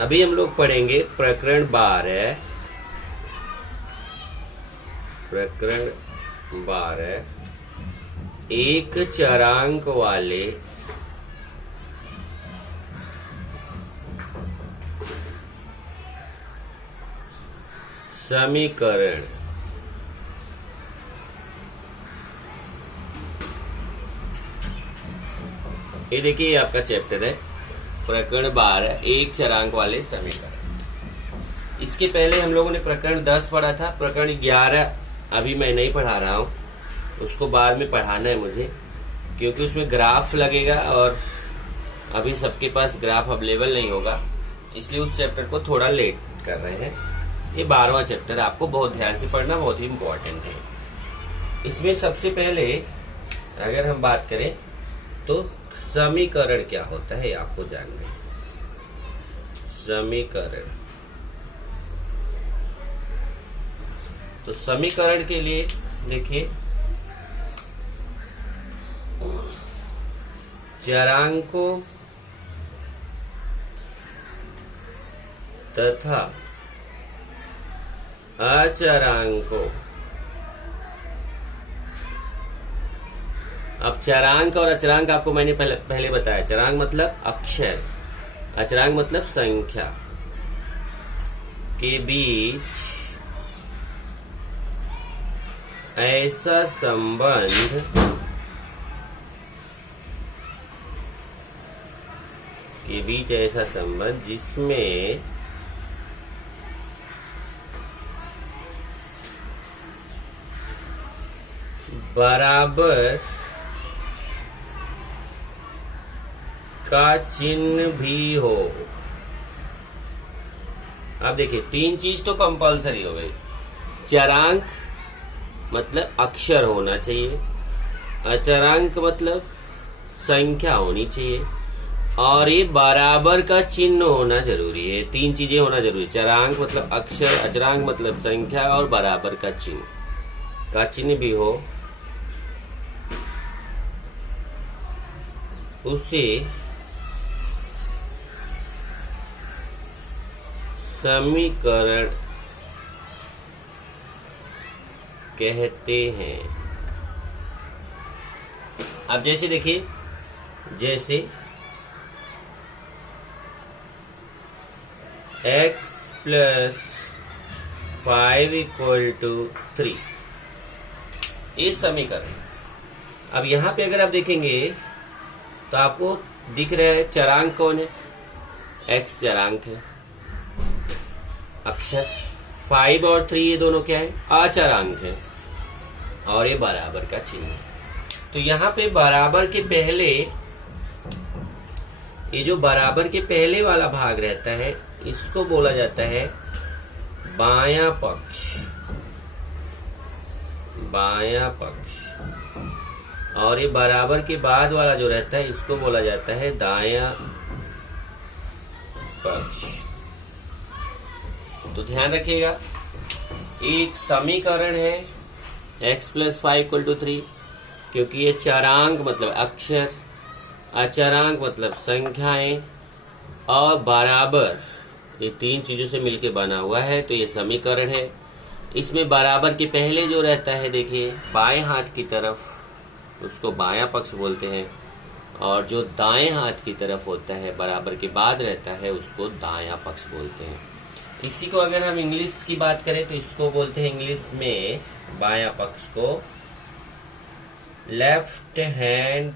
अभी हम लोग पढ़ेंगे प्रकरण 12। प्रकरण 12 एक चरांक वाले समीकरण। ये देखिए, ये आपका चैप्टर है प्रकरण 12 एक चरांक वाले समीकरण। इसके पहले हम लोगों ने प्रकरण 10 पढ़ा था। प्रकरण 11 अभी मैं नहीं पढ़ा रहा हूँ, उसको बाद में पढ़ाना है मुझे, क्योंकि उसमें ग्राफ लगेगा और अभी सबके पास ग्राफ अवेलेबल नहीं होगा, इसलिए उस चैप्टर को थोड़ा लेट कर रहे हैं। ये 12वां चैप्टर आपको बहुत ध्यान से पढ़ना, बहुत ही इम्पोर्टेंट है। इसमें सबसे पहले अगर हम बात करें तो समीकरण क्या होता है, आपको जानना है। समीकरण, तो समीकरण के लिए देखिए, चरांकों तथा अचरांकों। अब चरांक और अचरांक आपको मैंने पहले बताया। चरांक मतलब अक्षर, अचरांक मतलब संख्या के बीच ऐसा संबंध जिसमें बराबर का चिन्ह भी हो। अब देखिए, तीन चीज तो कंपलसरी हो गई। चरांक मतलब अक्षर होना चाहिए, अचरांक मतलब संख्या होनी चाहिए, और ये बराबर का चिन्ह होना जरूरी है। तीन चीजें होना जरूरी है। चरांक मतलब अक्षर, अचरांक मतलब संख्या, और बराबर का चिन्ह भी हो। उसे समीकरण कहते हैं। अब जैसे देखिए, जैसे x + 5 = 3, ये समीकरण। अब यहाँ पे अगर आप देखेंगे तो आपको दिख रहा है चरांक कौन है, x चरांक है, अक्षर 5 और 3 ये दोनों क्या है, अचरांक है, और ये बराबर का चिन्ह है। तो यहाँ पे बराबर के पहले, ये जो बराबर के पहले वाला भाग रहता है, इसको बोला जाता है बायां पक्ष। बायां पक्ष। और ये बराबर के बाद वाला जो रहता है, इसको बोला जाता है दायां पक्ष। तो ध्यान रखिएगा, एक समीकरण है x + 5 = 3, क्योंकि ये चरांक मतलब अक्षर, अचरांक मतलब संख्याएं, और बराबर, ये तीन चीजों से मिलकर बना हुआ है, तो ये समीकरण है। इसमें बराबर के पहले जो रहता है, देखिए बाएं हाथ की तरफ, उसको बायां पक्ष बोलते हैं, और जो दाएं हाथ की तरफ होता है, बराबर के बाद रहता है, उसको दायां पक्ष बोलते हैं। इसी को अगर हम इंग्लिश की बात करें तो इसको बोलते हैं इंग्लिश में, बायां पक्ष को लेफ्ट हैंड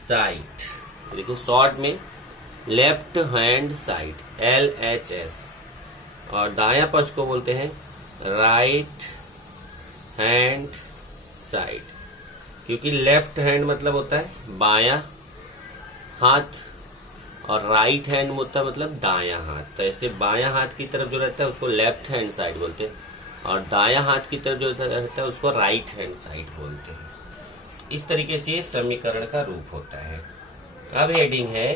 साइड। देखो शॉर्ट में लेफ्ट हैंड साइड, LHS, और दायां पक्ष को बोलते हैं राइट हैंड साइड, क्योंकि लेफ्ट हैंड मतलब होता है बायां हाथ, और राइट हैंड होता है मतलब दायां हाथ। तो ऐसे बायां हाथ की तरफ जो रहता है उसको लेफ्ट हैंड साइड बोलते हैं, और दायां हाथ की तरफ जो रहता है उसको राइट हैंड साइड बोलते हैं। इस तरीके से समीकरण का रूप होता है। अब हेडिंग है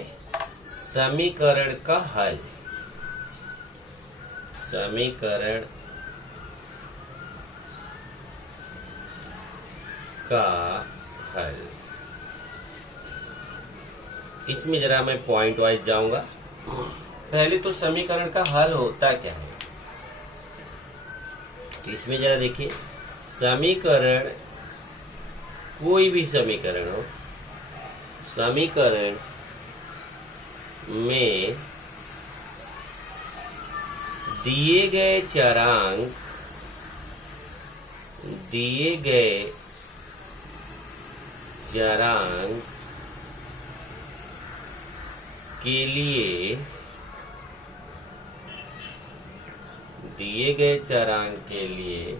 समीकरण का हल। समीकरण का हल। इसमें जरा मैं पॉइंट वाइज जाऊंगा। पहले तो समीकरण का हल होता क्या है, इसमें जरा देखिए। समीकरण, कोई भी समीकरण हो, समीकरण में दिए गए चरांक, दिए गए चरांक के लिए, दिए गए चरांक के लिए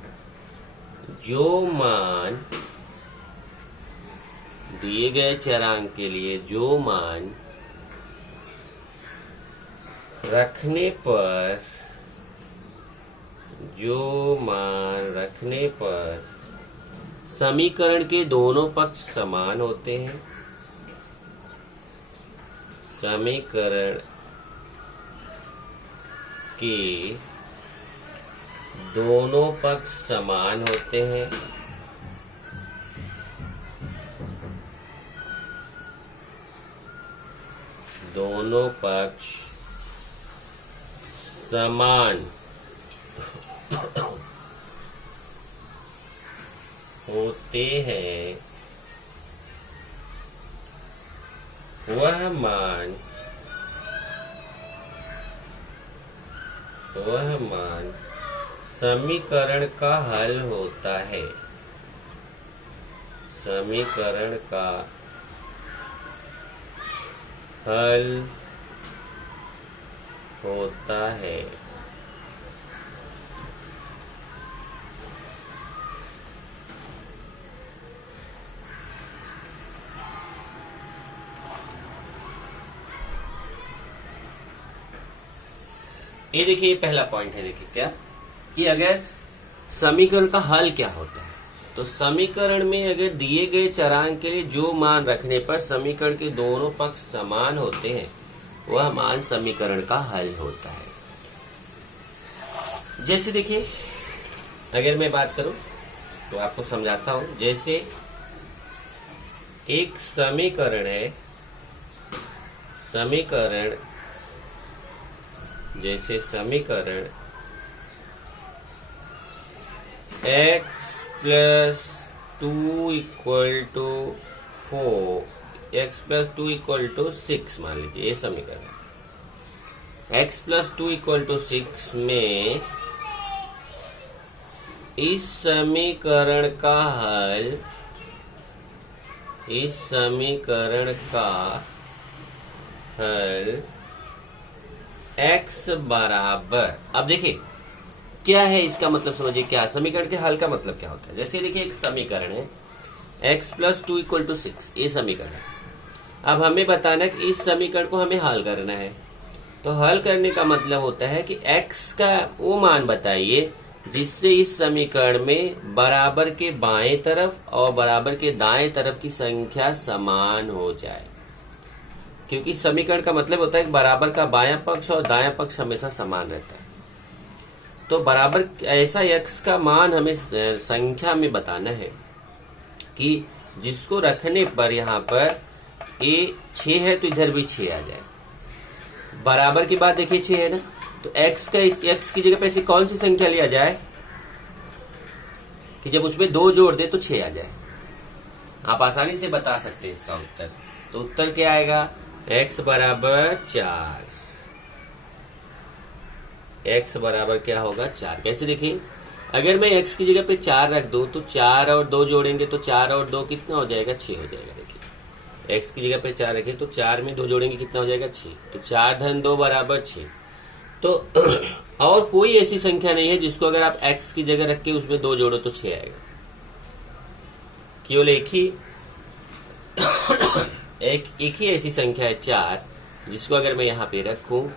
जो मान, दिए गए चरांक के लिए जो मान रखने पर, जो मान रखने पर समीकरण के दोनों पक्ष समान होते हैं, समीकरण के दोनों पक्ष समान होते हैं, दोनों पक्ष समान होते हैं, वह मान समीकरण का हल होता है, समीकरण का हल होता है। ये देखिए, पहला पॉइंट है। देखिए क्या कि अगर समीकरण का हल क्या होता है, तो समीकरण में अगर दिए गए चरांक के लिए जो मान रखने पर समीकरण के दोनों पक्ष समान होते हैं, वह मान समीकरण का हल होता है। जैसे देखिए, अगर मैं बात करूं तो आपको समझाता हूं। जैसे एक समीकरण है, समीकरण, जैसे समीकरण x plus 2 equal to 4, x plus 2 equal to 6 मान लीजिए, ये समीकरण है। x प्लस 2 इक्वल टू 6 में इस समीकरण का हल, इस समीकरण का हल x बराबर, अब देखिए क्या है इसका मतलब, समझिए क्या समीकरण के हल का मतलब क्या होता है। जैसे देखिए एक समीकरण है x प्लस 2 इक्वल टू 6, ये समीकरण है। अब हमें बताना कि इस समीकरण को हमें हल करना है, तो हल करने का मतलब होता है कि x का वो मान बताइए जिससे इस समीकरण में बराबर के बाएं तरफ और बराबर के दाएं तरफ की संख्या समान हो जाए, क्योंकि समीकरण का मतलब होता है कि बराबर का बायां पक्ष और दायां पक्ष हमेशा समान रहता है। तो बराबर ऐसा x का मान हमें संख्या में बताना है कि जिसको रखने पर यहाँ पर ये 6 है तो इधर भी 6 आ जाए। बराबर की बात देखिए 6 है ना, तो x का, इस x की जगह पे ऐसी कौन सी संख्या लिया जाए कि जब उसमें 2 जोड़ दे तो 6 आ जाए। आप आसानी से बता सकते हैं इसका उत्तर। तो उत्तर क्या आएगा, x बराबर 4, x बराबर क्या होगा 4। कैसे देखिए, अगर मैं x की जगह पे 4 रख दूं तो 4 और 2 जोड़ेंगे तो 4 और 2 कितना हो जाएगा, 6 हो जाएगा। देखिए x की जगह पे 4 रखे तो 4 में 2 जोड़ेंगे कितना हो जाएगा, 6। तो 4 धन 2 बराबर 6। तो और कोई ऐसी संख्या नहीं है जिसको अगर आप x की जगह रख के उसमें 2 जोड़ो तो 6 आएगा। केवल एक ही ऐसी संख्या है 4, जिसको अगर मैं यहाँ पे रखूं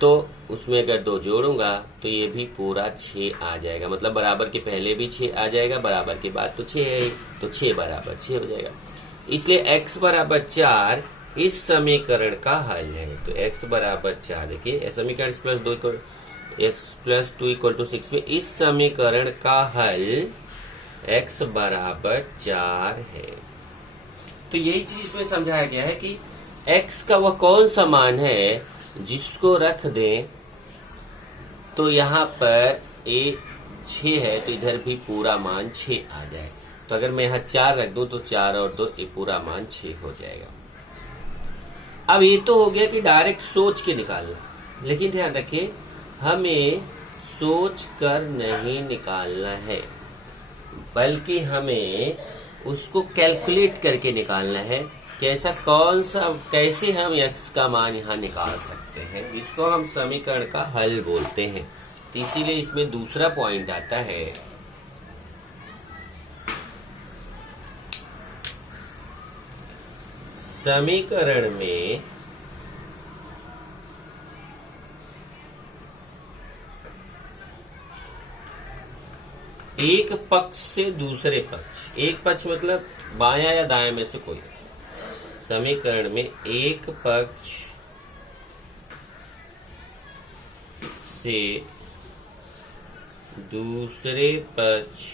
तो उसमें अगर 2 जोड़ूंगा तो ये भी पूरा 6 आ जाएगा। मतलब बराबर के पहले भी 6 आ जाएगा, बराबर के बाद तो 6 है, तो 6 बराबर 6 हो जाएगा। इसलिए x बराबर 4 इस समीकरण का हल है। तो x बराबर 4, देखिए समीकरण x प्लस 2 इक्वल टू 6 में इस समीकरण का हल x बराबर 4 है। तो यही चीज इसमें समझाया गया है कि x का वह कौन सा मान है जिसको रख दें तो यहाँ पर ए 6 है तो इधर भी पूरा मान 6 आ जाए। तो अगर मैं यहाँ 4 रख दूं तो 4 और 2 ये पूरा मान 6 हो जाएगा। अब ये तो हो गया कि डायरेक्ट सोच के निकालना, लेकिन ध्यान रखिए हमें सोच कर नहीं निकालना है, बल्कि हमें उसको कैलकुलेट करके निकालना है कि ऐसा कौन सा, कैसे हम x का मान यहाँ निकाल सकते हैं। इसको हम समीकरण का हल बोलते हैं। तो इसीलिए इसमें दूसरा पॉइंट आता है समीकरण में एक पक्ष से दूसरे पक्ष, एक पक्ष मतलब बायां या दायां में से कोई, समीकरण में एक पक्ष से दूसरे पक्ष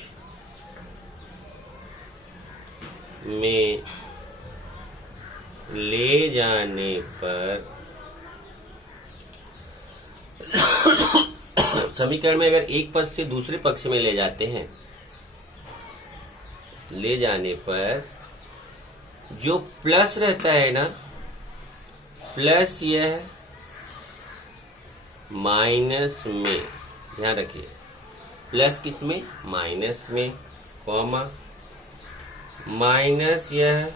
में ले जाने पर समीकरण में अगर एक पक्ष से दूसरे पक्ष में ले जाते हैं, ले जाने पर जो प्लस रहता है ना, प्लस यह माइनस में, ध्यान रखिए प्लस किस में, माइनस में, कॉमा माइनस यह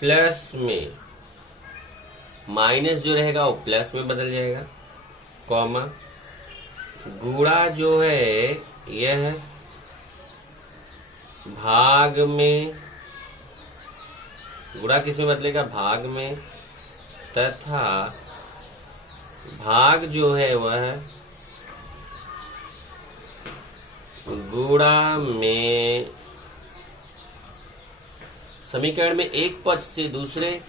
प्लस में, माइनस जो रहेगा वो प्लस में बदल जाएगा, कॉमा गुणा जो है यह भाग में, गुणा किस में बदलेगा, भाग में, तथा भाग जो है वह गुणा में। समीकरण में एक पक्ष से दूसरे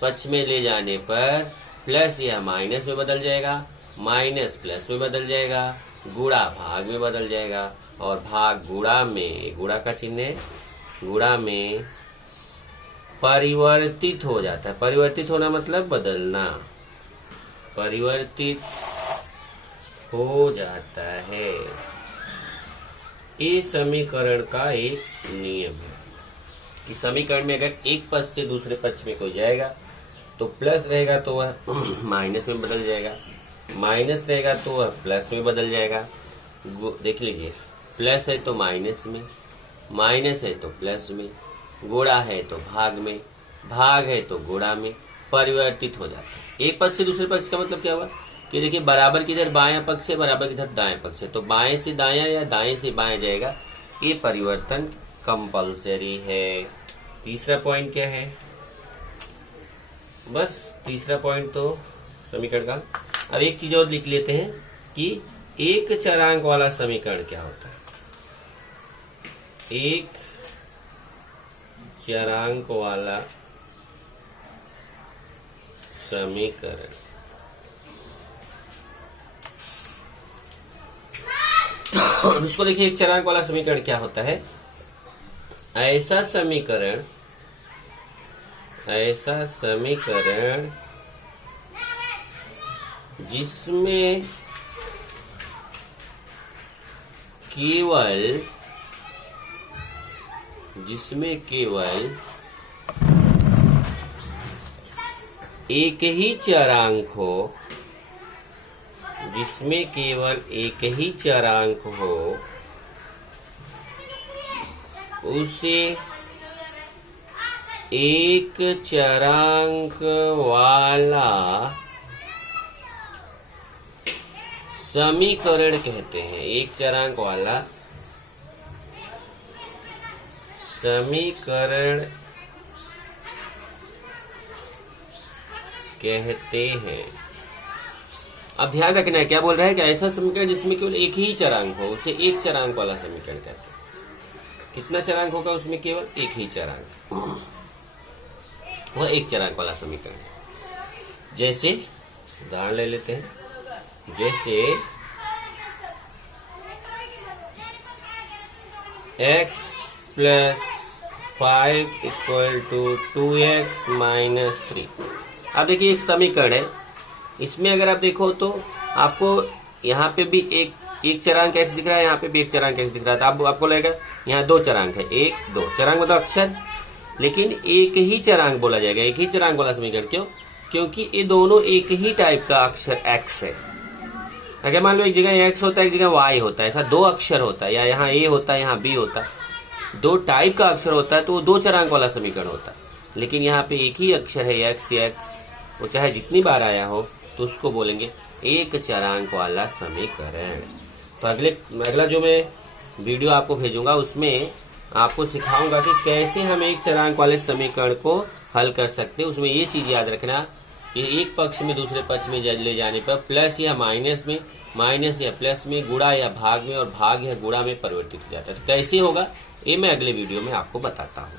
पक्ष में ले जाने पर प्लस या माइनस में बदल जाएगा, माइनस प्लस में बदल जाएगा, गुणा भाग में बदल जाएगा, और भाग गुणा में, गुणा का चिन्ह है, गुणा में परिवर्तित हो जाता है। परिवर्तित होना मतलब बदलना, परिवर्तित हो जाता है। ये समीकरण का एक नियम है कि समीकरण में अगर एक पक्ष से दूसरे पक्ष में कोई जाएगा तो प्लस रहेगा तो वह माइनस में बदल जाएगा, माइनस रहेगा तो वह प्लस में बदल जाएगा। देख लीजिए, प्लस है तो माइनस में, माइनस है तो प्लस में, गुणा है तो भाग में, भाग है तो गुणा में, परिवर्तित हो जाता है। एक पक्ष से दूसरे पक्ष का मतलब क्या हुआ कि देखिए बराबर किधर बायां पक्ष है, बराबर किधर दाएं पक्ष है, तो बाएं से दायां या दाएं से बाएं जाएगा। ये परिवर्तन कंपलसरी है। तीसरा पॉइंट क्या है, बस तीसरा पॉइंट तो समीकरण का। अब एक चीज और लिख लेते हैं कि एक चरांक वाला समीकरण क्या होता है। एक चरांक वाला समीकरण इसको देखिए, एक चरांक वाला समीकरण क्या होता है, ऐसा समीकरण जिसमें केवल एक ही चरांक हो, जिसमें केवल एक ही चरांक हो, उसे एक चरांक वाला समीकरण कहते हैं। एक चरांक वाला समीकरण कहते हैं। अब ध्यान रखना है, क्या बोल रहा है कि ऐसा समीकरण जिसमें केवल एक ही चरांक हो उसे एक चरांक वाला समीकरण कहते हैं। कितना चरांक होगा उसमें, केवल एक ही चरांक, वह एक चरांक वाला समीकरण। जैसे उदाहरण ले लेते हैं, जैसे x + 5 = 2x - 3। अब देखिए एक समीकरण है इसमें अगर आप देखो तो आपको यहाँ पे भी एक चरांक x दिख रहा है, यहाँ पे भी एक चरांक x दिख रहा है, तो आपको लगेगा यहाँ दो चरांक है, एक दो चरांक मतलब अक्षर, लेकिन एक ही चरांक बोला जाएगा, एक ही चरांक वाला समीकरण। क्यों? क्योंकि ये दोनों एक ही टाइप का अक्षर x है। अगर मान लो एक जगह x होता है, एक जगह y होता है, ऐसा दो अक्षर होता है, या यहाँ a होता है, यहाँ b होता है, दो टाइप का अक्षर होता है, तो वो दो चरांक वाला समीकरण होता है। लेकिन यहाँ पे एक ही अक्षर है x, वो चाहे जितनी बार आया हो तो उसको बोलेंगे एक चरांक वाला समीकरण। तो अगला जो मैं वीडियो आपको भेजूंगा उसमें आपको सिखाऊंगा कि कैसे हम एक चरांक वाले समीकरण को हल कर सकते हैं। उसमें ये चीज याद रखना कि एक पक्ष में दूसरे पक्ष में ले जाने पर प्लस या माइनस में, माइनस या प्लस में, गुणा या भाग में, और भाग या गुणा में परिवर्तित हो जाता है। तो कैसे होगा ये मैं अगले वीडियो में आपको बताता हूँ।